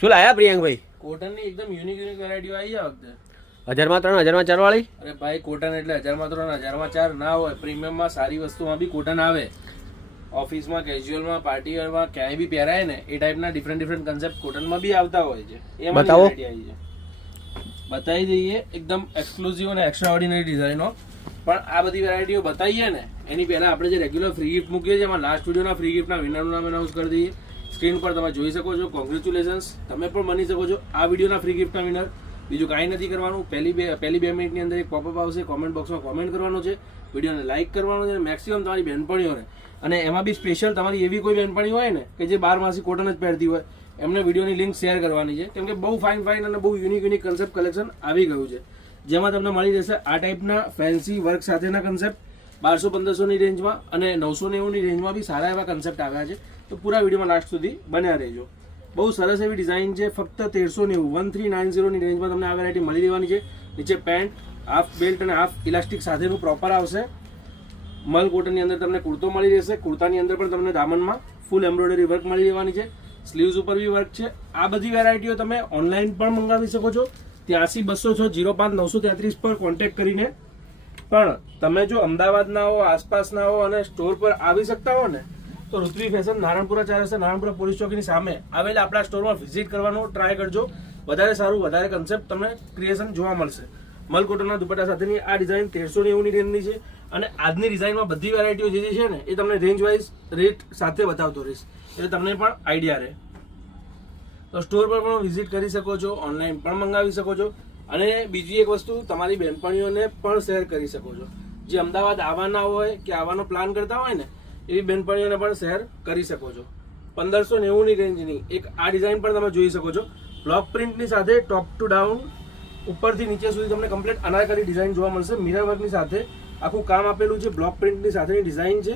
શું લાયા પ્રિયંકભાઈ? કોટનની એકદમ યુનિક વેરાયટીઓ આવી છે આ વખતે. 1000માં 3, 1000માં 4 વાળી? અરે ભાઈ કોટન એટલે 1000માં 3, 1000માં 4 ના હોય. પ્રીમિયમમાં સારી વસ્તુમાં બી કોટન આવે. ઓફિસમાં, કેઝ્યુઅલમાં, પાર્ટીવેરમાં ક્યાંય બી પહેરાય ને એ ટાઈપના ડિફરન્ટ કન્સેપ્ટ કોટનમાં બી આવતા હોય છે. એમાં બતાવો. વેરાયટી આવી છે, બતાવી દઈએ. એકદમ એક્સક્લુઝિવ અને એક્સ્ટ્રા ઓર્ડિનરી ડિઝાઇનો. પણ આ બધી વેરાયટીઓ બતાવીએ ને એની પહેલા આપણે જે રેગ્યુલર ફ્રી ગિફ્ટ મૂકીએ છીએ, એમાં લાસ્ટ વિડીયોના ફ્રી ગિફ્ટના વિનરનું નામ એનાઉન્સ કરી દઈએ. સ્ક્રીન પર તમે જોઈ શકો છો. કોંગ્રેચ્યુલેશન્સ, તમે પણ બની શકો છો આ વિડીયોના ફ્રી ગિફ્ટના વિનર. બીજું કાંઈ નથી કરવાનું. પહેલી બે મિનિટની અંદર એક પોપઅપ આવશે. કોમેન્ટ બોક્સમાં કોમેન્ટ કરવાનો છે, વિડીયોને લાઇક કરવાનો છે. મેક્સિમમ તમારી બહેનપણીઓને, અને એમાં બી સ્પેશિયલ તમારી એવી કોઈ બહેનપણી હોય ને કે જે 12 માસી કોટન જ પહેરતી હોય, એમને વિડીયોની લિંક શેર કરવાની છે. કેમ કે બહુ ફાઇન અને બહુ યુનિક કન્સેપ્ટ કલેક્શન આવી ગયું છે, જેમાં તમને મળી જશે આ ટાઈપના ફેન્સી વર્ક સાથેના કન્સેપ્ટ 1200-1500ની રેન્જમાં અને 990ની રેન્જમાં બી સારા એવા કન્સેપ્ટ આવ્યા છે. તો પૂરા વિડીયોમાં લાસ્ટ સુધી બન્યા રહેજો. બહુ સરસ એવી ડિઝાઇન છે. ફક્ત 1390-1390ની રેન્જમાં તમને આ વેરાયટી મળી રહેવાની છે. નીચે પેન્ટ, હાફ બેલ્ટ અને હાફ ઇલાસ્ટિક સાથેનું પ્રોપર આવશે. મલ કોટનની અંદર તમને કુર્તો મળી રહેશે. કુર્તાની અંદર પણ તમને દામનમાં ફૂલ એમ્બ્રોઇડરી વર્ક મળી રહેવાની છે. સ્લીવ્સ ઉપર બી વર્ક છે. આ બધી વેરાયટીઓ તમે ઓનલાઈન પણ મંગાવી શકો છો. 83-206-05-933 પર કોન્ટેક્ટ કરીને. પણ તમે જો અમદાવાદના હો, આસપાસના હો અને સ્ટોર પર આવી શકતા હો ને, તો ઋત્વી ફેશન નારણપુરા 4 રસ્તે, નારણપુરા પોલીસ ચોકીની સામે આવેલા આપણા સ્ટોરમાં વિઝિટ કરવાનો ટ્રાય કરજો. વધારે સારું, વધારે કન્સેપ્ટ તમને ક્રિએશન જોવા મળશે. મલ કોટનના દુપટ્ટા સાથેની આ ડિઝાઇન 1390ની રેન્જની છે. અને આજની ડિઝાઇનમાં બધી વેરાયટીઓ જે છે ને એ તમને રેન્જ વાઇઝ રેટ સાથે બતાવતો રહીશ, એટલે તમને પણ આઈડિયા રહે. તો સ્ટોર પર પણ વિઝિટ કરી શકો છો, ઓનલાઈન પણ મંગાવી શકો છો. અને બીજી એક વસ્તુ, તમારી બહેનપણીઓને પણ શેર કરી શકો છો. જે અમદાવાદ આવવાના હોય કે આવવાનો પ્લાન કરતા હોય ને, એવી બહેનપણીઓને પણ શેર કરી શકો છો. 1590ની રેન્જની એક આ ડિઝાઇન પણ તમે જોઈ શકો છો. બ્લોક પ્રિન્ટની સાથે ટોપ ટુ ડાઉન, ઉપરથી નીચે સુધી તમને કમ્પ્લીટ અનારકલી ડિઝાઇન જોવા મળશે. મિરર વર્કની સાથે આખું કામ આપેલું છે. બ્લોક પ્રિન્ટની સાથેની ડિઝાઇન છે.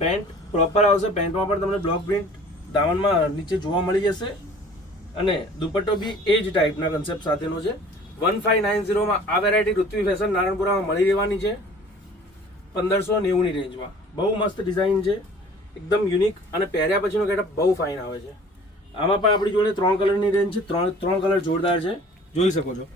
પેન્ટ પ્રોપર આવશે. પેન્ટમાં પણ તમને બ્લોક પ્રિન્ટ દામનમાં નીચે જોવા મળી જશે. અને દુપટ્ટો બી એ જ ટાઈપના કન્સેપ્ટ સાથેનો છે. 1590માં આ વેરાયટી ઋત્વી ફેશન નારણપુરામાં મળી રહેવાની છે. 1590ની રેન્જમાં બહુ મસ્ત ડિઝાઇન છે, એકદમ યુનિક. અને પહેર્યા પછીનો ગેટઅપ બહુ ફાઇન આવે છે. આમાં પણ આપણી જોડે 3 કલરની રેન્જ છે. ત્રણ કલર જોરદાર છે, જોઈ શકો છો.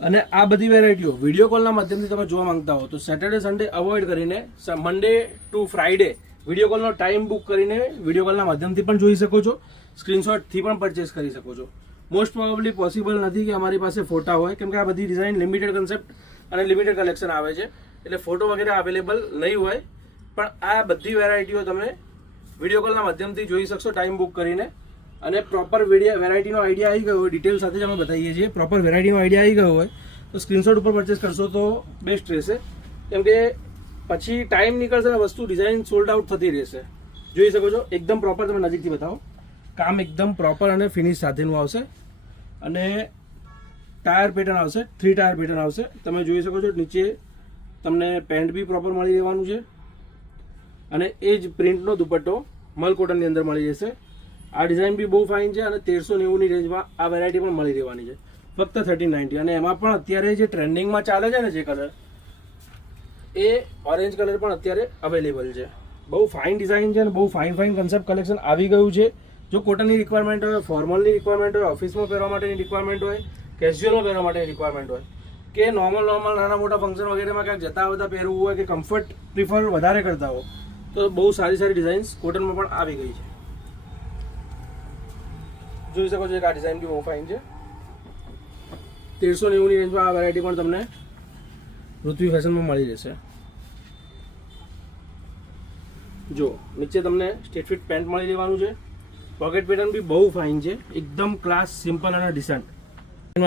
અને આ બધી વેરાયટીઓ વિડીયો કોલના માધ્યમથી તમે જોવા માંગતા હો તો સેટરડે સન્ડે અવોઇડ કરીને મંડે ટુ ફ્રાઈડે વિડીયો કોલનો ટાઈમ બુક કરીને વિડીયો કોલના માધ્યમથી પણ જોઈ શકો છો. સ્ક્રીનશોટથી પણ પરચેસ કરી શકો છો. મોસ્ટ પ્રોબેબલી પોસિબલ નથી કે અમારી પાસે ફોટા હોય, કેમ કે આ બધી ડિઝાઇન લિમિટેડ કન્સેપ્ટ અને લિમિટેડ કલેક્શન આવે છે, એટલે ફોટો વગેરે અવેલેબલ નહીં હોય. પણ આ બધી વેરાયટીઓ તમે વિડીયો કોલના માધ્યમથી જોઈ શકશો ટાઈમ બુક કરીને. અને પ્રોપર વેરાયટીનો આઈડિયા આવી ગયો હોય, ડિટેલ સાથે જ અમે બતાવીએ છીએ. પ્રોપર વેરાયટીનો આઈડિયા આવી ગયો હોય તો સ્ક્રીનશોટ ઉપર પરચેસ કરશો તો બેસ્ટ રહેશે, કેમ કે પછી ટાઈમ નીકળશે ને વસ્તુ ડિઝાઇન સોલ્ડ આઉટ થતી રહેશે. જોઈ શકો છો, એકદમ પ્રોપર. તમે નજીકથી બતાવો. કામ એકદમ પ્રોપર અને ફિનિશ સાથેનું આવશે. અને ટાયર પેટર્ન આવશે, 3 ટાયર પેટર્ન આવશે. તમે જોઈ શકો છો નીચે તમને પેન્ટ બી પ્રોપર મળી રહેવાનું છે. અને એ જ પ્રિન્ટનો દુપટ્ટો મલ કોટનની અંદર મળી જશે. આ ડિઝાઇન બી બહુ ફાઇન છે. અને 1390ની રેન્જમાં આ વેરાયટી પણ મળી રહેવાની છે, ફક્ત 1390. અને એમાં પણ અત્યારે જે ટ્રેન્ડિંગમાં ચાલે છે ને જે કલર, એ ઓરેન્જ કલર પણ અત્યારે અવેલેબલ છે. બહુ ફાઇન ડિઝાઇન છે અને બહુ ફાઇન કન્સેપ્ટ કલેક્શન આવી ગયું છે. જો કોટનની રિક્વાયરમેન્ટ હોય, ફોર્મલની રિક્વાયરમેન્ટ હોય, ઓફિસમાં પહેરવા માટેની રિક્વાયરમેન્ટ હોય, કેઝ્યુઅલમાં પહેરવા માટેની રિક્વાયરમેન્ટ હોય, કે નોર્મલ નાના મોટા ફંક્શન વગેરેમાં ક્યાંક જતા આવતા પહેરવું હોય, કે કમ્ફર્ટ પ્રિફર વધારે કરતા હો, તો બહુ સારી ડિઝાઇન્સ કોટનમાં પણ આવી ગઈ છે. જોઈ શકો છો, એક આ ડિઝાઇન બી બહુ ફાઇન છે. 1390ની રેન્જમાં આ વેરાયટી પણ તમને ઋત્વી ફેશનમાં મળી જશે. જો નીચે તમને સ્ટ્રેટ ફિટ પેન્ટ મળી રહેવાનું છે. પોકેટ પેટર્ન બી બહુ ફાઇન છે, એકદમ ક્લાસ, સિમ્પલ અને ડિસન્ટ.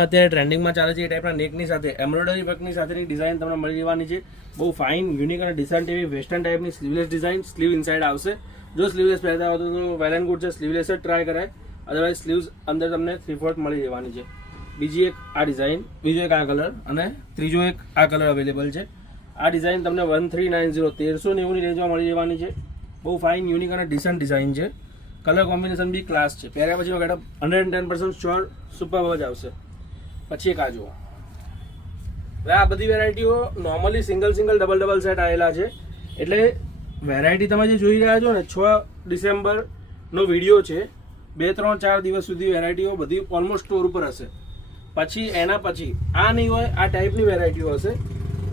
અત્યારે ટ્રેન્ડિંગમાં ચાલે છે એ ટાઈપના નેકની સાથે એમ્બ્રોઇડરી વર્કની સાથેની ડિઝાઇન તમને મળી રહેવાની છે. બહુ ફાઇન, યુનિક અને ડિસન્ટ એવી વેસ્ટર્ન ટાઈપની સ્લીવલેસ ડિઝાઇન. સ્લીવ ઇનસાઇડ આવશે. જો સ્લીવલેસ પહેરતા હોય તો વેલ એન્ડ ગુડ છે, સ્લીવલેસ જ ટ્રાય કરાય. અદરવાઇઝ સ્લીવ્સ અંદર તમને 3/4 મળી રહેવાની છે. બીજી એક આ ડિઝાઇન, બીજો એક આ કલર અને ત્રીજો એક આ કલર અવેલેબલ છે. આ ડિઝાઇન તમને 1390 1390ની રેન્જમાં મળી રહેવાની છે. બહુ ફાઇન, યુનિક અને ડિસન્ટ ડિઝાઇન છે. કલર કોમ્બિનેશન બી ક્લાસ છે. પહેર્યા પછીનો ગેટઅપ 110% શ્યોર સુપર જ આવશે. પછી એક આ જુઓ. હવે આ બધી વેરાયટીઓ નોર્મલી સિંગલ ડબલ સેટ આવેલા છે. એટલે વેરાયટી તમે જે જોઈ રહ્યા છો ને, 6 ડિસેમ્બરનો વિડીયો છે, 2-3-4 દિવસ સુધી વેરાયટીઓ બધી ઓલમોસ્ટ સ્ટોર ઉપર હશે. પછી એના પછી આ નહીં હોય, આ ટાઈપની વેરાયટીઓ હશે.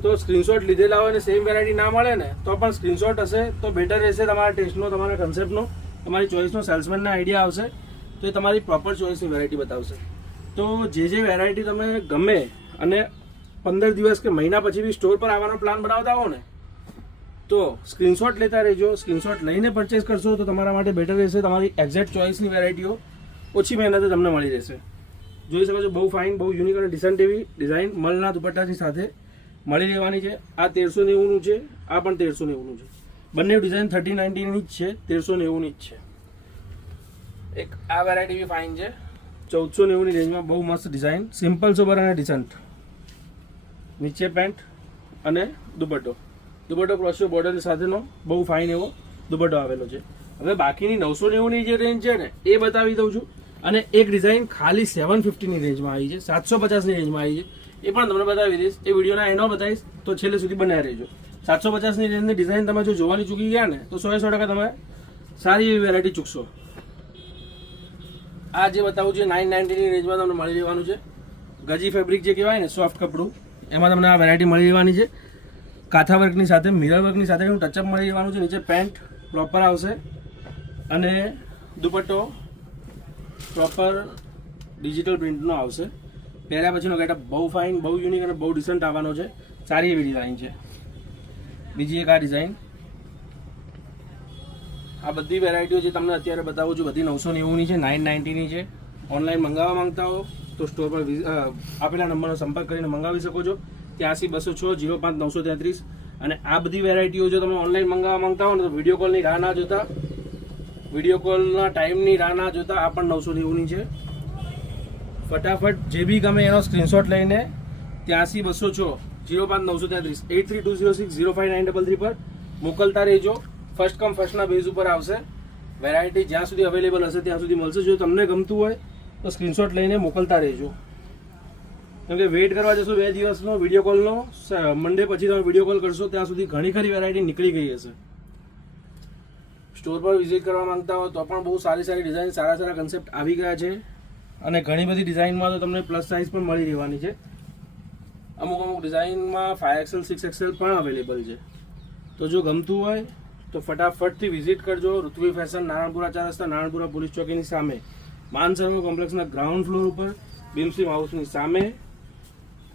તો સ્ક્રીનશોટ લીધેલા હોય અને સેમ વેરાયટી ના મળે ને તો પણ સ્ક્રીનશોટ હશે તો બેટર રહેશે. તમારા ટેસ્ટનો, તમારા કન્સેપ્ટનો, તમારી ચોઈસનો, સેલ્સમેનના આઈડિયા આવશે તો એ તમારી પ્રોપર ચોઈસની વેરાયટી બતાવશે. તો જે વેરાયટી તમે ગમે અને 15 દિવસ કે મહિના પછી બી સ્ટોર પર આવવાનો પ્લાન બનાવતા હો ને તો સ્ક્રીનશોટ લેતા રહેજો. સ્ક્રીનશોટ લઈને પરચેસ કરશો તો તમારા માટે બેટર રહેશે. તમારી એક્ઝેક્ટ ચોઈસની વેરાયટીઓ ઓછી મહેનતે તમને મળી રહેશે. જોઈ શકો છો, બહુ ફાઇન, બહુ યુનિક અને ડિસન્ટ એવી ડિઝાઇન મલના દુપટ્ટાની સાથે મળી રહેવાની છે. આ 1390નું છે, આ પણ 1390નું છે. બંને ડિઝાઇન 3090ની જ છે, 1390ની જ છે. એક આ વેરાયટી બી ફાઇન છે, 1490ની રેન્જમાં બહુ મસ્ત ડિઝાઇન, સિમ્પલ સોબર અને ડિસન્ટ. નીચે પેન્ટ અને દુપટ્ટો ક્રોશિયો બોર્ડર સાથેનો બહુ ફાઇન એવો દુપટ્ટો આવેલો છે. હવે બાકીની 990ની જે રેન્જ છે ને એ બતાવી દઉં છું. અને એક ડિઝાઇન ખાલી 750ની રેન્જમાં આવી છે, 750ની રેન્જમાં આવી છે, એ પણ તમને બતાવી દઈશ. એ વિડીયોના એનો બતાવીશ તો છેલ્લે સુધી બનાવી રહેજો. 750ની રેન્જની ડિઝાઇન તમે જો જોવાની ચૂકી ગયા ને તો 100% તમે સારી એવી વેરાયટી ચૂકશો. આ જે બતાવું છું 990ની રેન્જમાં તમને મળી રહેવાનું છે. ગજી ફેબ્રિક જે કહેવાય ને, સોફ્ટ કપડું, એમાં તમને આ વેરાયટી મળી રહેવાની છે. કાથા વર્કની સાથે, મિરર વર્કની સાથે ટચઅપ મળી રહેવાનું છે. નીચે પેન્ટ પ્રોપર આવશે અને દુપટ્ટો પ્રોપર ડિજિટલ પ્રિન્ટનો આવશે. પહેર્યા પછીનો ગેટઅપ બહુ ફાઇન, બહુ યુનિક અને બહુ ડિસન્ટ આવવાનો છે. સારી એવી ડિઝાઇન છે. બીજી એક આ ડિઝાઇન, આ બધી વેરાયટીઓ જે તમને અત્યારે બતાવું છું બધી 990ની છે, 990ની છે. ઓનલાઈન મંગાવવા માંગતા હો તો સ્ટોર પર આપેલા નંબરનો સંપર્ક કરીને મંગાવી શકો છો. 83 206 05 933. અને આ બધી વેરાયટીઓ જો તમે ઓનલાઈન મંગાવવા માંગતા હો ને તો વિડીયો કોલની રાહ ના જોતા, વિડીયો કોલના ટાઈમની રાહ ના જોતા, આ પણ 990ની છે. ફટાફટ જે બી ગમે એનો સ્ક્રીનશોટ લઈને 83 206 05 933 83 206 05933 પર મોકલતા રહેજો. ફર્સ્ટ કમ ફર્સ્ટના બેઝ ઉપર આવશે. વેરાયટી જ્યાં સુધી અવેલેબલ હશે ત્યાં સુધી મળશે. જો તમને ગમતું હોય તો સ્ક્રીનશોટ લઈને મોકલતા રહેજો. કેમ કે વેઇટ કરવા જશો 2 દિવસનો વિડીયો કોલનો, મંડે પછી તમે વિડીયો કોલ કરશો ત્યાં સુધી ઘણી ખરી વેરાયટી નીકળી ગઈ હશે. સ્ટોર પર વિઝિટ કરવા માંગતા હો તો પણ બહુ સારી સારી ડિઝાઇન, સારા સારા કન્સેપ્ટ આવી ગયા છે. અને ઘણી બધી ડિઝાઇનમાં તો તમને પ્લસ સાઇઝ પણ મળી રહેવાની છે. અમુક ડિઝાઇનમાં 5XL 6XL પણ અવેલેબલ છે. તો જો ગમતું હોય તો ફટાફટથી વિઝિટ કરજો. ઋત્વી ફેશન, નારણપુરા 4 રસ્તા, નારણપુરા પોલીસ ચોકીની સામે, માન સરોવર કોમ્પ્લેક્સના ગ્રાઉન્ડ ફ્લોર ઉપર, ભીમસિંહ હાઉસની સામે,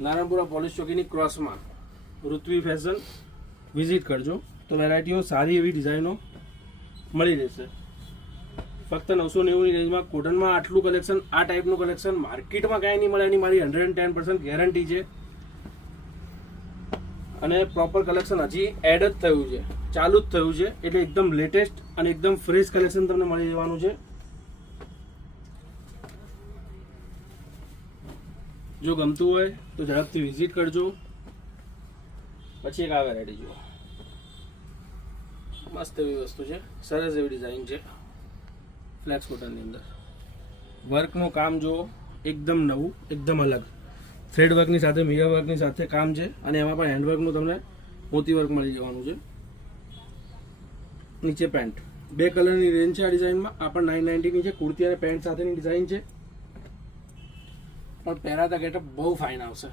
Naranpura police ચોકીની ક્રોસમાં Rutvi fashion visit કરજો. તો વેરાયટીઓ સારી એવી ડિઝાઇનો મળી રહેશે. ફક્ત 990ની રેન્જમાં કોટનમાં આટલું કલેક્શન, આ ટાઈપનું કલેક્શન માર્કેટમાં કાંઈ નહીં મળે એની મારી 110% ગેરંટી છે. અને પ્રોપર કલેક્શન હજી એડ જ થયું છે, ચાલુ જ થયું છે. એટલે એકદમ લેટેસ્ટ અને એકદમ ફ્રેશ કલેક્શન તમને મળી રહેવાનું છે. જો ગમતું હોય તો ઝડપથી વિઝિટ કરજો. પછી એક આ વેરાયટી જુઓ, મસ્ત એવી વસ્તુ છે, સરસ એવી ડિઝાઇન છે. ફ્લેક્સ કોટનની અંદર વર્કનું કામ જુઓ, એકદમ નવું, એકદમ અલગ. થ્રેડ વર્કની સાથે, મિરર વર્કની સાથે કામ છે. અને એમાં પણ હેન્ડવર્કનું તમને મોતી વર્ક મળી જવાનું છે. નીચે પેન્ટ, 2 કલરની રેન્જ છે આ ડિઝાઇનમાં. આ પણ 990ની છે. કુર્તી અને પેન્ટ સાથેની ડિઝાઇન છે. પણ પહેરાતા ગેટઅપ બહુ ફાઇન આવશે.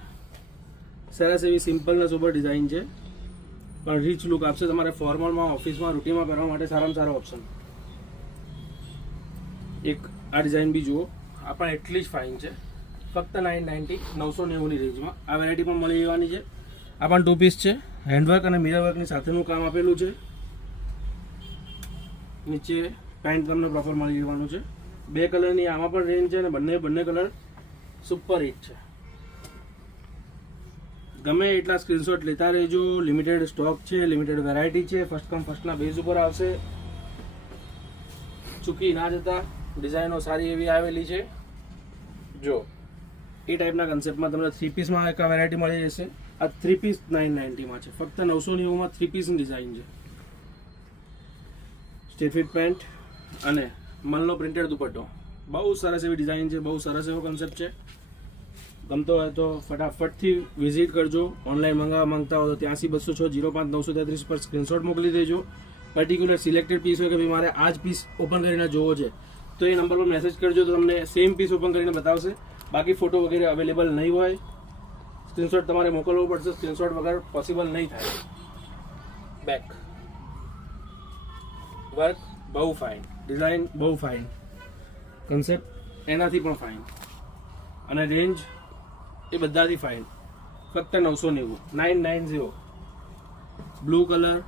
સરસ એવી સિમ્પલ ને સોબર ડિઝાઇન છે, પણ રીચ લુક આપશે. તમારે ફોર્મલમાં, ઓફિસમાં, રૂટીનમાં પહેરવા માટે સારામાં સારો ઓપ્શન. એક આ ડિઝાઇન બી જુઓ, આ પણ એટલી જ ફાઇન છે. ફક્ત 990 990ની રેન્જમાં આ વેરાયટી પણ મળી રહેવાની છે. આ પણ 2 પીસ છે. હેન્ડવર્ક અને મિરર વર્કની સાથેનું કામ આપેલું છે. નીચે પેન્ટ તમને પ્રોપર મળી રહેવાનું છે. 2 કલરની આમાં પણ રેન્જ છે અને બંને કલર સુપર હિટ છે. ગમે એટલા સ્ક્રીનશોટ લેતા રહેજો. લિમિટેડ સ્ટોક છે, લિમિટેડ વેરાયટી છે. ફર્સ્ટ કમ ફર્સ્ટના બેઝ ઉપર આવશે. ચૂકી ના જતા. ડિઝાઇનો સારી એવી આવેલી છે. જો એ ટાઈપના કન્સેપ્ટમાં તમને 3 પીસમાં એક વેરાયટી મળી જશે. આ 3 પીસ 990માં છે. ફક્ત 990માં 3 પીસની ડિઝાઇન છે. સ્ટ્રેટ ફિટ પેન્ટ અને મલનો પ્રિન્ટેડ દુપટ્ટો. બહુ સરસ એવી ડિઝાઇન છે, બહુ સરસ એવો કન્સેપ્ટ છે. ગમતો હોય તો ફટાફટથી વિઝિટ કરજો. ઓનલાઈન મંગાવવા માંગતા હો તો 83 206 05 933 પર સ્ક્રીનશોટ મોકલી દેજો. પર્ટિક્યુલર સિલેક્ટેડ પીસ હોય કે ભાઈ મારે આ જ પીસ ઓપન કરીને જોવો છે તો એ નંબર પર મેસેજ કરજો તો તમને સેમ પીસ ઓપન કરીને બતાવશે. બાકી ફોટો વગેરે અવેલેબલ નહીં હોય, સ્ક્રીનશોટ તમારે મોકલવો પડશે, સ્ક્રીનશોટ વગર પોસિબલ નહીં થાય. બેક વર્ક બહુ ફાઇન, ડિઝાઇન બહુ ફાઇન, કન્સેપ્ટ એનાથી પણ ફાઇન, અને રેન્જ એ બધાથી ફાઇન. ફક્ત 990, 990. બ્લુ કલર,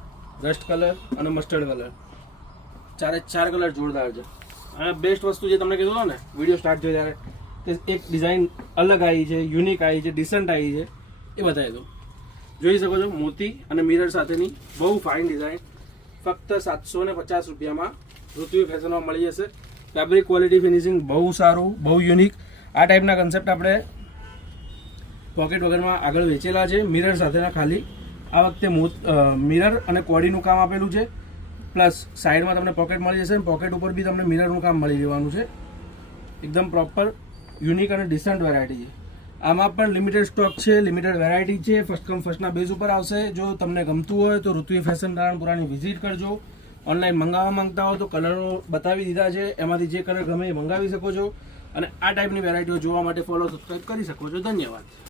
રસ્ટ કલર અને મસ્ટર્ડ કલર, ચારે ચાર કલર જોરદાર છે. અને બેસ્ટ વસ્તુ જે તમને કીધું ને વિડીયો સ્ટાર્ટ થયો ત્યારે, કે એક ડિઝાઇન અલગ આવી છે, યુનિક આવી છે, ડિસન્ટ આવી છે, એ બતાવી દઉં. જોઈ શકો છો મોતી અને મિરર સાથેની બહુ ફાઇન ડિઝાઇન. ફક્ત 750 રૂપિયામાં ઋત્વી ફેશનમાં મળી જશે. ફેબ્રિક ક્વોલિટી, ફિનિશિંગ બહુ સારું, બહુ યુનિક. આ ટાઈપના કન્સેપ્ટ આપણે પોકેટ વગરમાં આગળ વેચેલા છે, મિરર સાથેના ખાલી. આ વખતે મિરર અને કોડીનું કામ આપેલું છે, પ્લસ સાઈડમાં તમને પોકેટ મળી જશે, પોકેટ ઉપર બી તમને મિરરનું કામ મળી જવાનું છે. એકદમ પ્રોપર યુનિક અને ડિસન્ટ વેરાયટી છે. આમાં પણ લિમિટેડ સ્ટોક છે, લિમિટેડ વેરાયટી છે, ફર્સ્ટ કમ ફર્સ્ટના બેઝ ઉપર આવશે. જો તમને ગમતું હોય તો ઋત્વી ફેશન નારણપુરાની વિઝિટ કરજો. ઓનલાઈન મંગાવવા માંગતા હો તો કલરો બતાવી દીધા છે, એમાંથી જે કલર ગમે એ મંગાવી શકો છો. અને આ ટાઈપની વેરાયટીઓ જોવા માટે ફોલો, સબસ્ક્રાઈબ કરી શકો છો. ધન્યવાદ.